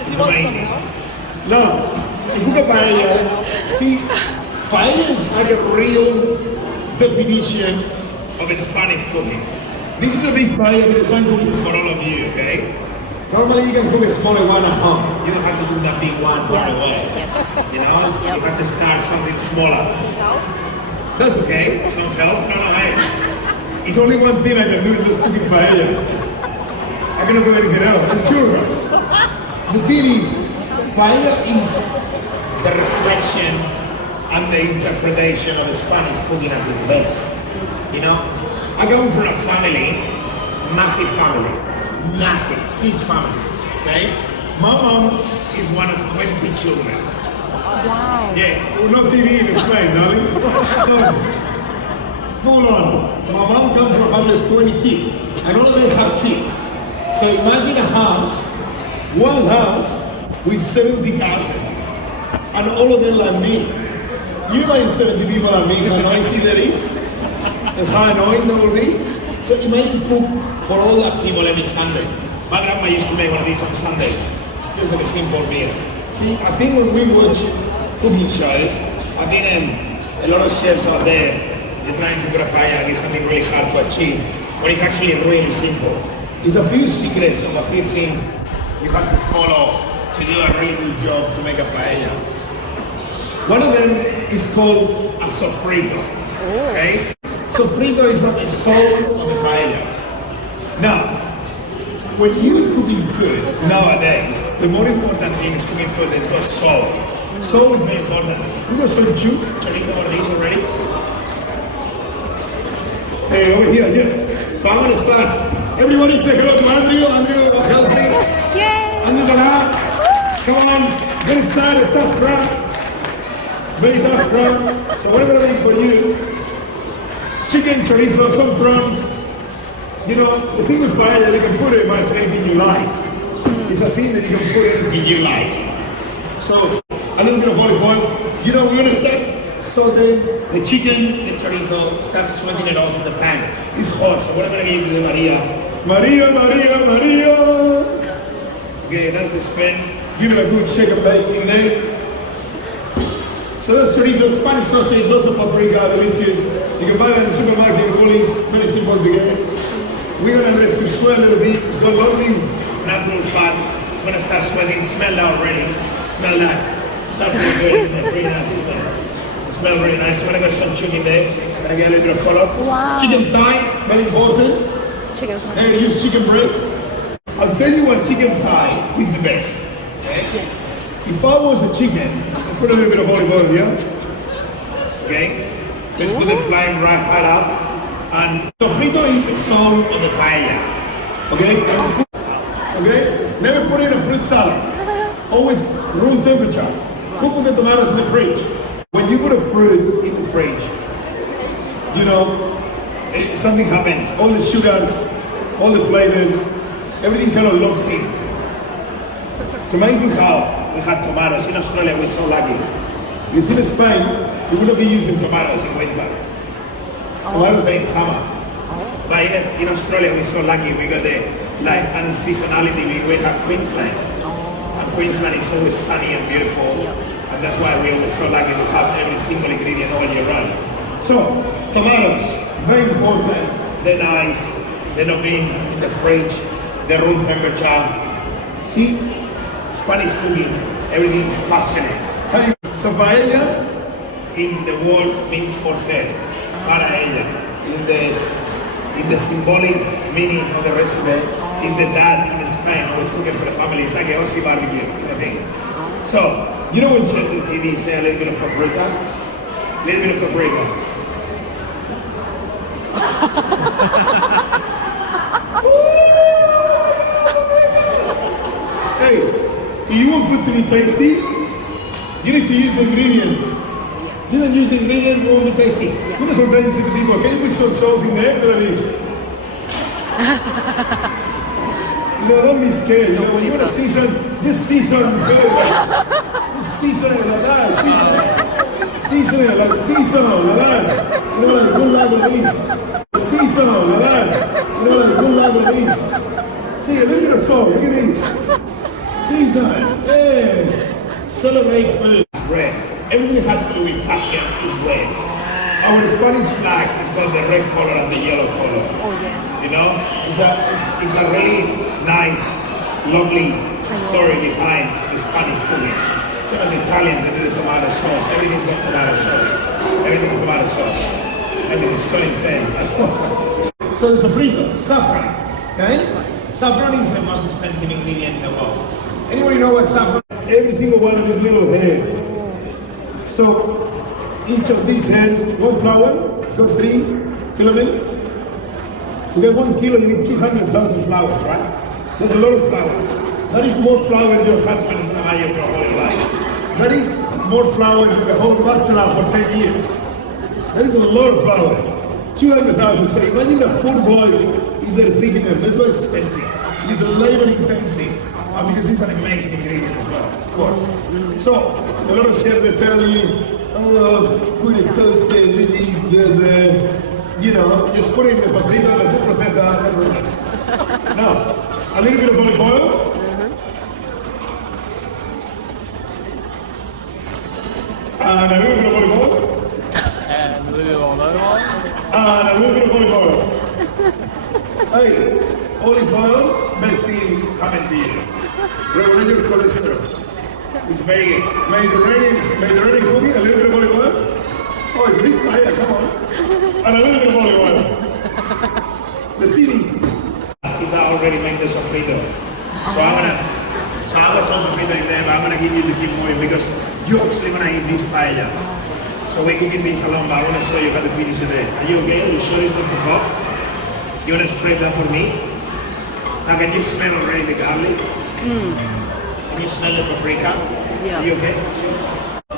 It's amazing. No, to cook a paella, see, paella is like a real definition of Spanish cooking. This is a big paella because I'm cooking for all of you, okay? Normally you can cook a smaller one at home. You don't have to do that big one right away. Yes. You know, you have to start something smaller. That's okay, some help. No, hey. It's only one thing I can do in this cooking paella. I cannot do anything else. And churros. The thing is, paella is the reflection and the interpretation of Spanish cooking as its best. You know, I come from a family, massive family, massive, huge family. Okay, my mom is one of 20 children. Wow. Yeah, well, not TV in Spain, darling. So, full on. My mom comes from a family of 20 kids, and all of them have kids. So imagine a house, one house with 70 cousins, and all of them like me. You like 70 people like me, how noisy that is, and how annoying that will be. So imagine cook for all that people every Sunday. My grandma used to make one of these on Sundays, just like a simple meal. See, I think when we watch cooking shows, I think a lot of chefs out there, they're trying to prepare like something really hard to achieve, but it's actually really simple. There's a few secrets of a few things you have to follow to do a really good job to make a paella. One of them is called a sofrito. Okay? Sofrito is not the soul of the paella. Now, when you're cooking food nowadays, the more important thing is cooking food that's got soul. Soul is very important. We got some chorito one of these already. Hey, over here, yes. So I'm gonna start. Everybody say hello to Andrew. Andrew helps me. Yay! Andrew Gala. Come on. Very excited, tough crowd. Very tough crowd. So what I'm gonna make for you, chicken, chorizo, some prawns. You know, the thing with paella, you can put it much anything you like. It's a thing that you can put anything you like. So, a little bit of olive oil. You know, we're gonna start sauteing the chicken, the chorizo, start sweating it off in the pan. It's hot, so what I'm gonna give you to Maria. Maria. Okay, that's the span. Give it a good shake of bacon there. So that's chorizo, Spanish sausage, lots of paprika, delicious. You can buy that in the supermarket in Woolies, very simple to get. We're gonna let it to sweat a little bit. It's got lovely natural fats. It's gonna start sweating. Smell that already. Smell that. Start really good. It's very nice. It smells very nice. I'm gonna get some chicken there. Gonna get a little bit of color. Wow. Chicken thigh, very important. Chicken thigh. I'm gonna use chicken breast. I'll tell you what, chicken thigh is the best. Okay? Yes. If I was a chicken, I'll put a little bit of olive oil here. Okay? Let's put the flame right up. And sofrito is the soul of the paella. Okay? Okay? Never put in a fruit salad. Always room temperature. Cook with the tomatoes in the fridge. When you put a fruit in the fridge, you know, something happens. All the sugars, all the flavors, everything kind of locks in. It's amazing how we have tomatoes. In Australia, we're so lucky. Because in Spain, we would not be using tomatoes in winter. Tomatoes are in summer. But in Australia, we're so lucky. We got the unseasonality. We have Queensland. And Queensland is always sunny and beautiful. And that's why we're always so lucky to have every single ingredient all year round. So, tomatoes, very important. They're nice. They're not being in the fridge. They're room temperature. See, Spanish cooking, everything is passionate. So paella in the word means for her. Paella. In the symbolic meaning of the recipe is the dad in Spain always cooking for the family. It's like a Aussie barbecue kind of thing. So, you know when chefs on TV say a little bit of paprika? A little bit of paprika. Hey, if you want food to be tasty, you need to use the ingredients. You don't use the ingredients, it won't be tasty. You know sometimes you say to people, can you put some salt in there? Look at this. No, don't be scared. You know, when you want to season, just season good. Just season it like that. Season it like seasonal, like that. You know, like good like this. Seasonal, like that. You know, like good like this. See, a little bit of salt, look at this. season. Yeah. Celebrate food. Red. Everything has to do with passion is red. Our Spanish flag is got the red color and the yellow color. Oh yeah. You know, it's a really nice, lovely story behind the Spanish cooking. So as Italians, they do the tomato sauce. Everything's got tomato sauce. Everything tomato sauce. Everything's so intense. So the sofrito, saffron. Okay? Saffron is the most expensive ingredient in the world. Anybody know what saffron? Every single one of these little hairs. So each of these hairs, one flower, it's got 3 filaments. To get 1 kilo, you need 200,000 flowers, right? There's a lot of flowers. That is more flowers your husband and I have your whole life. That is more flowers than the whole bachelor for 10 years. That is a lot of flowers. 200,000. So imagine a poor boy if they're picking them. That's why it's expensive. It is a labor intensive. Because it's an amazing ingredient as well, of course. So, a lot of chefs they tell you, oh, put it toasted, you know, just put it in the paprika, the good processor. Now, a little bit of olive oil. And a little bit of olive oil. And a little olive oil. And a little bit of olive oil. Hey, olive oil makes the come to you. Regulate your cholesterol. It's very Mediterranean cooking, a little bit of olive oil. Oh, it's a big paella, come on. And a little bit of olive oil. The peelings. Is that already made the sofrito. So I was also sofrito in there, but I'm gonna give you the keep moving because you're actually gonna eat this paella. So we're cooking this alone, but I wanna show you how to finish it there. Are you okay? Are you sure it's not too hot? You wanna spread that for me? Now can you smell already the garlic? Can you smell the paprika? Yeah. Are you okay?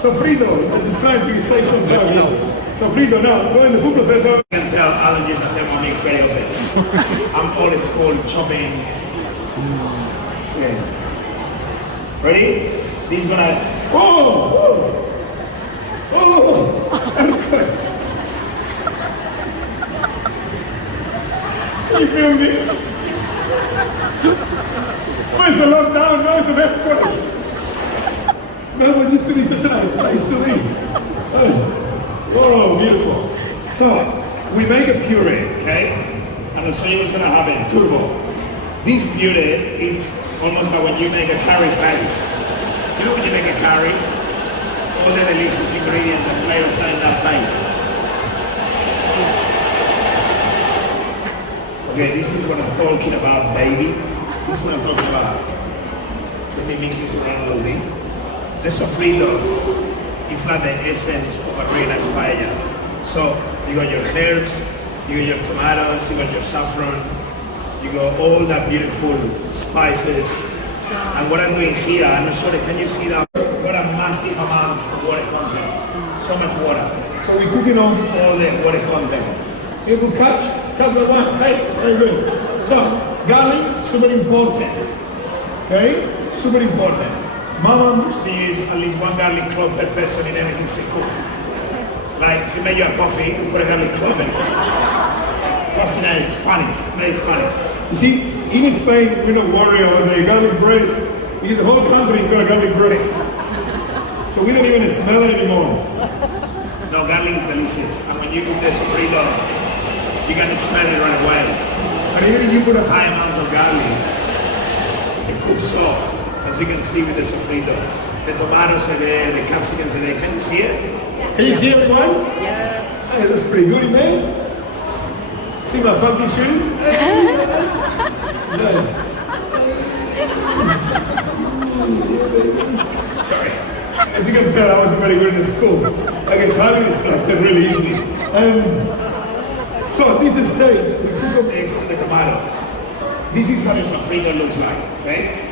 Sofrito, I just trying to say something about you. Sofrito, now, go in the food processor. You can tell Alan uses a Thermomix very often. I'm always called chopping. Okay. Ready? This is gonna. Oh! Can you feel this? First the lockdown, now it's an earthquake. Melbourne used to be such a nice place to be. Oh, beautiful. So, we make a puree, okay? And I'll show you what's going to happen. Turbo. This puree is almost like when you make a curry paste. You know when you make a curry? All the delicious ingredients and flavors are in that paste. Okay, this is what I'm talking about, baby. This is what I'm talking about. Let me mix this around a little bit. The sofrito is like the essence of a very nice paella. So you got your herbs, you got your tomatoes, you got your saffron, you got all that beautiful spices. And what I'm doing here, I'm not sure, can you see that? What a massive amount of water content. So much water. So we're cooking off all the water content. You could catch that one. Hey, very good. So garlic, super important. Okay? Super important. Mama used to use at least 1 garlic clove per person in everything she cooked. Like, she made you a coffee, put a garlic clove in. Fascinating, Spanish, very Spanish. You see, in Spain, we don't worry about the garlic bread, because the whole country has got a garlic bread. So we don't even smell it anymore. No, garlic is delicious. And when you cook the sofrito, you're going to smell it right away. But even if you put a high amount of garlic, it cooks soft. As you can see with the sofrito. The tomatoes are there, the capsicums are there. Can you see it? Yeah. Can you see everyone? Yes. Hey, that's pretty good, man. See my funky shoes? Sorry. As you can tell, I wasn't very good in school. I can hardly start really easily. So at this stage, we cook up the eggs and the tomatoes. This is how the sofrito looks like, okay?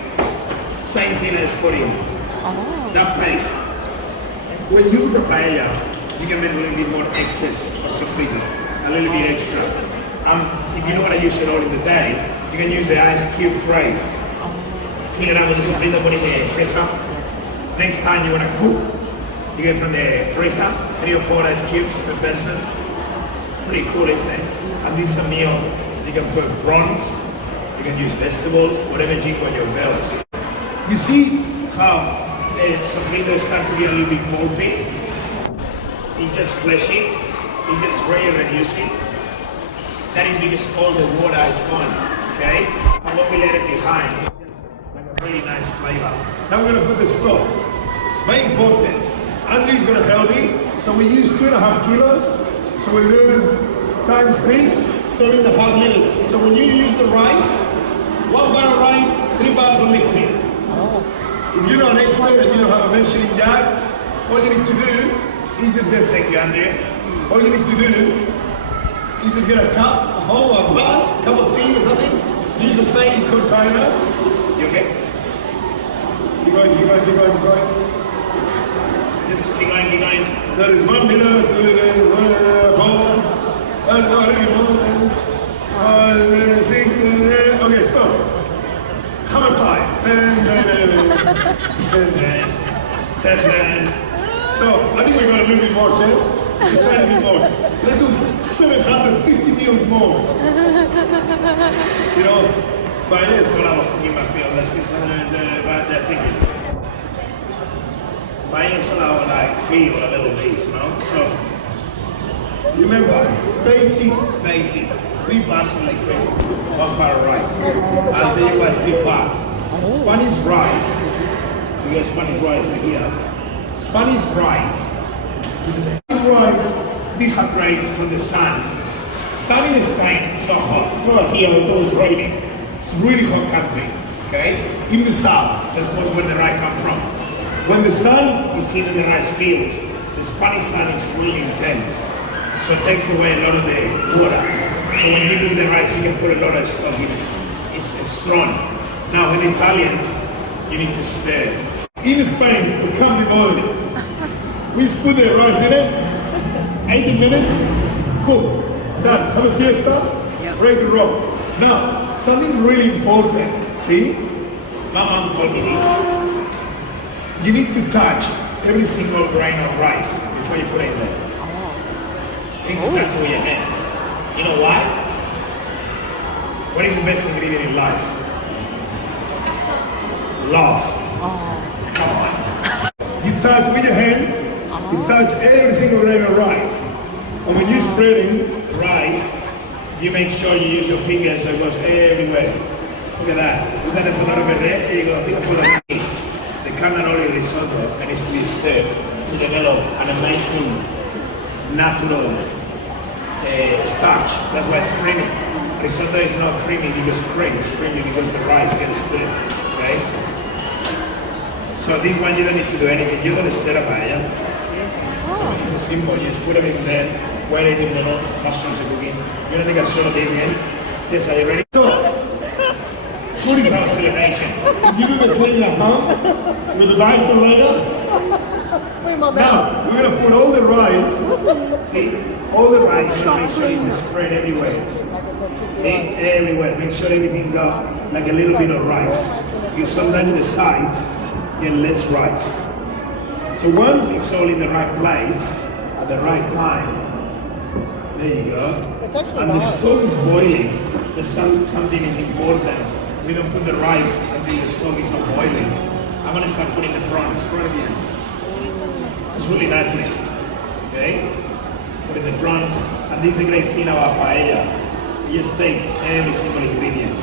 Same thing as putting that paste. When you cook a paella, you can make a little bit more excess of sofrito, a little bit extra. If you don't want to use it all in the day, you can use the ice cube trays. Fill it up with the sofrito, put it in the freezer. Next time you want to cook, you get from the freezer 3 or 4 ice cubes per person. Pretty cool, isn't it? And this is a meal. You can put prawns, you can use vegetables, whatever you put your bells. You see how the sofrito starts to be a little bit pulpy? It's just fleshy. It's just really reducing. That is because all the water is gone, okay? And when we let it behind, it's just like a really nice flavor. Now we're gonna put the stock. Very important. Andrew is gonna help me. So we use 2.5 kilos. So we're doing times 3, 7.5 liters. So when you use the rice, 1 bar of rice, 3 bars of liquid. If you're not an expert and you don't have a measuring jug, all you need to do is just get, thank you, Andrea. All you need to do is just get a cup, a whole, a glass, a cup of tea or something. Use the same container. You okay? Keep going, keep going, keep going, keep going. Just keep going, keep going. There is 1 minute, 2 minutes, 4, 5, 6, 7, okay, stop. Hammer time. 10, 10. So I think we got a little bit more, chef. Just a tiny bit more. Let's do 750 meals more. You know, paella es con la in my field. That's 600, they're thinking. Paella is like feel a little bit, you know. So remember, basic. 3 parts of liquid, 1 part of rice. I'll tell you what 3 parts. Spanish rice. We got Spanish rice right here. Spanish rice. This is Spanish rice dehydrates from the sun. Sun in Spain is so hot. It's not here, it's always raining. It's a really hot country. Okay? In the south, that's where the rice comes from. When the sun is hitting the rice fields, the Spanish sun is really intense. So it takes away a lot of the water. So when you do the rice, you can put a lot of stuff in it. It's strong. Now with Italians, you need to stir. In Spain, we come with oil. We just put the rice in it, 80 minutes, cook, done. Have a siesta, ready to roll. Now, something really important, see? My mom told me this. You need to touch every single grain of rice before you put it in there. You need to touch it with your hands. You know why? What is the best ingredient in life? Love. Come on. You touch with your hand, you touch every single grain of rice. And when you're spreading rice, you make sure you use your fingers so it goes everywhere. Look at that. Is that a banana over there? There you go. Think of the taste. The cannelloni risotto and it's to be stirred to develop an amazing natural starch. That's why it's creamy. Risotto is not creamy because cream. It's creamy because the rice gets stirred. Okay? So this one you don't need to do anything. You don't stir a paella. So it's a simple. You just put them in there. Wait 18 minutes. Mushrooms are cooking. You don't think I'll show this again? Yes, are you ready? So, food is our celebration. You do the clean at home. We'll buy for later. Now, we're going to put all the rice, see, all the rice, make sure it's spread everywhere. See, everywhere. Make sure everything got like a little bit of rice. Because sometimes the sides get less rice. So once it's all in the right place, at the right time, there you go. And the stock is boiling. Something is important. We don't put the rice until the stock is not boiling. I'm going to start putting the prawns right again. It's really nicely, okay? Put in the prawns, and this is the great thing about paella. It just takes every single ingredient.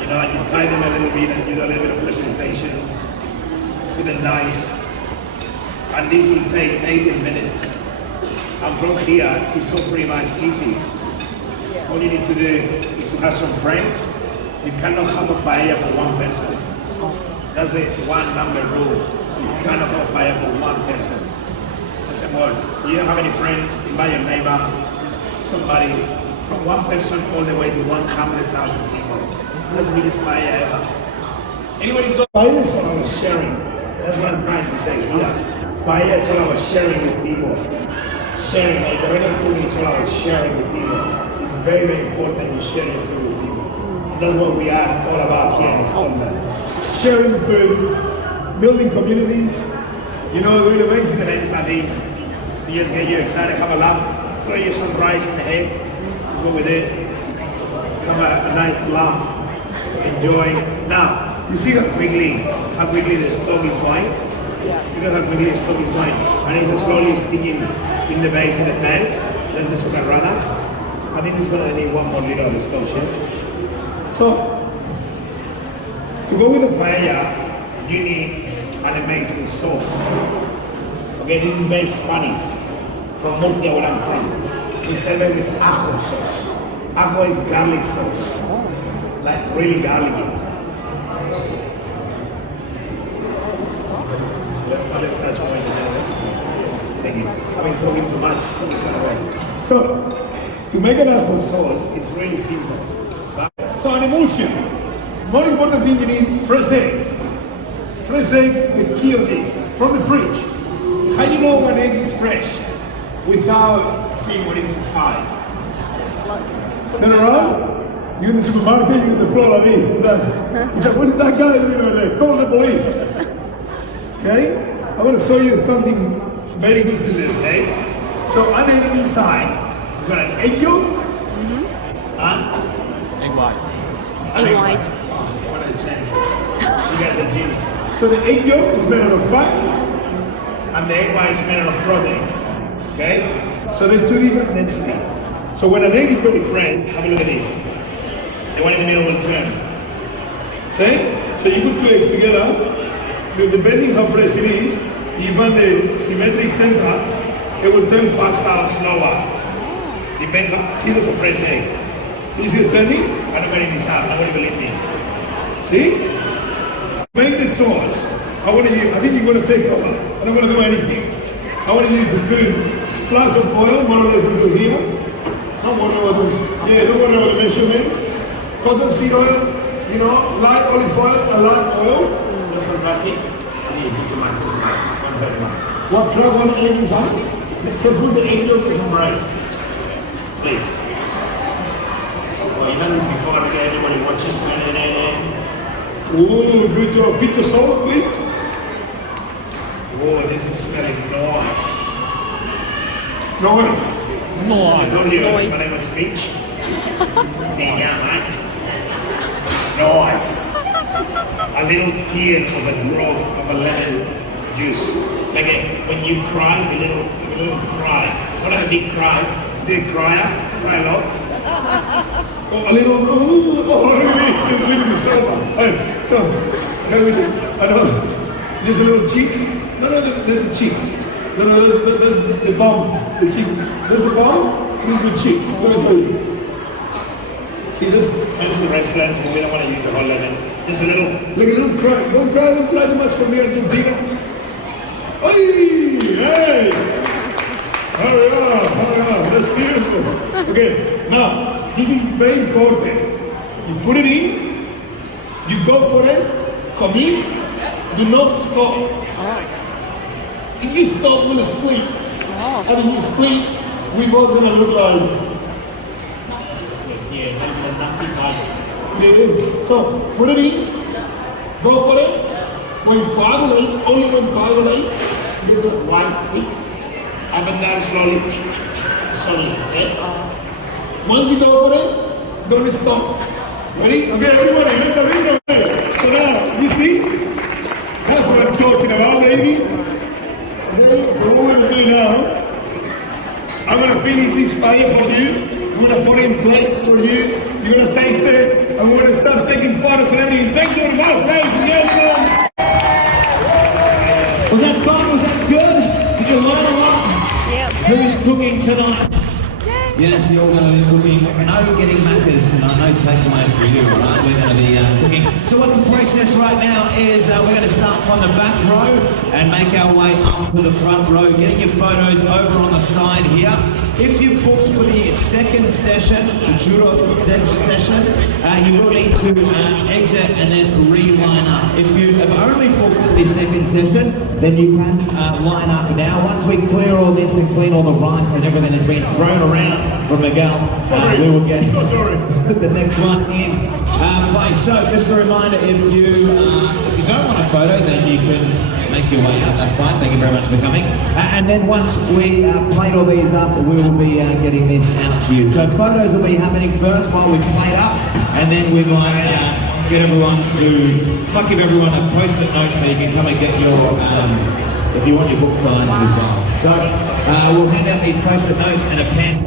You know, and you tie them a little bit and you do a little bit of presentation with a nice, and this will take 18 minutes. And from here, it's all pretty much easy. All you need to do is to have some friends. You cannot have a paella for one person. That's the one number rule. You cannot have a paella for one person. That's the word. You don't have any friends, invite your neighbor, somebody, from one person all the way to 100,000 people. That's the biggest paella ever. Anybody's got paella is all about sharing. That's what I'm trying to say here. Paella is all about sharing with people. Sharing, like the regular food is all about sharing with people. It's very, very important you share your food with people. That's what we are all about here in Scotland. Sharing food, building communities, you know, doing amazing events like these. To just get you excited, have a laugh, throw you some rice in the head. That's what we did. Have a nice laugh, enjoy. Now, You see how quickly the stock is going? Yeah. You know how quickly the stock is going? And it's slowly sticking in the base of the pan. That's the socarrada. I think it's gonna need 1 more liter of the stock, chef. So, to go with the paella, you need an amazing sauce. Okay, this is very Spanish, from Murcia where I'm from. We serve it with ajo sauce. Ajo is garlic sauce, like really garlicky. Let's touch point together. Thank you. I've been talking too much. So, to make an ajo sauce, it's really simple. So an emulsion. More important thing you need, fresh eggs. Fresh eggs, the key of this, from the fridge. How do you know when egg is fresh without seeing what is inside? Turn around. You're in the supermarket, you're on the floor like this. He's like, what is that guy doing over there? Call the police. Okay? I want to show you something very good to do, okay? So an egg inside, it's got an egg yolk and Egg white. Egg white. What are the chances? You guys are genius. So the egg yolk is made out of fat, and the egg white is made out of protein. Okay? So they're two different densities. So when an egg is very fresh, have a look at this. The one in the middle will turn. See? So you put two eggs together, depending how fresh it is, you find the symmetric center, it will turn faster or slower. Depending, see, that's a fresh egg. You see it turning? I'm not getting this out, nobody believe me. See? Make the sauce. I think you're going to take over. I don't want to do anything. I want you to put a splash of oil, more or less until here. Don't worry about the measurements. Cotton seed oil, you know, light olive oil, a light oil. That's fantastic. And you put tomatoes in it. What, grab one egg inside? Let's careful the egg yolk is right. Please. Well, you've done this before, okay? Everybody watches. Ooh, good job. Pinch of salt, please. Oh, this is smelling nice. Nice. I told you my name was Peach. Yeah, mate. Nice. A little tear of a drop of a lemon juice. Like when you cry, a little cry. What a big cry. Is it a crier? Cry a lot. Oh, a little, look at this, it's living the sofa. So, I know, there's a little cheek. No, there's a cheek. No, there's the bum, the cheek. There's the bum, there's the cheek. Let me show you. See this? Fancy restaurants, but we don't want to use the whole lemon. There's a little, like a little cry. Don't cry too much from here, Argentina. Hey! Hurry up, that's beautiful. Okay, now, this is very important. You put it in, you go for it, commit, do not stop. If you stop, we'll split. And if you split, we both gonna look like. So, put it in, go for it. When it coagulates, only when it coagulates, there's a white thick. Up and down slowly. Okay? Once you go for it, don't stop. Ready? Okay, everybody, let's have it. So now, you see? That's what I'm talking about, baby. Okay, so what we're going to do now, I'm going to finish this paella for you. We're going to put it in plates for you. You're going to taste it, and we're going to start taking photos and everything. Thank you very much, ladies and gentlemen. Was that fun? Was that good? Did you learn a lot? Yeah. Who's cooking tonight? Yes, you're going to be cooking. No getting Maccas tonight, no takeaway for you, right? We're going to be cooking. So what's the process right now is we're going to start from the back row and make our way up to the front row, getting your photos over on the side here. If you booked for the second session, the churros session, you will need to exit and then re-line up. If you have only booked for the second session, then you can line up now. Once we clear all this and clean all the rice and everything that's been thrown around from Miguel, we will get the next one in place. So just a reminder, if you don't want a photo, then you can make your way out. That's fine. Thank you very much for coming. And then once we plate all these up, we will be getting this out to you. So photos will be happening first while we plate up, and then we might get everyone to, might give everyone a post-it note so you can come and get your, if you want your book signed as well. So we'll hand out these post-it notes and a pen.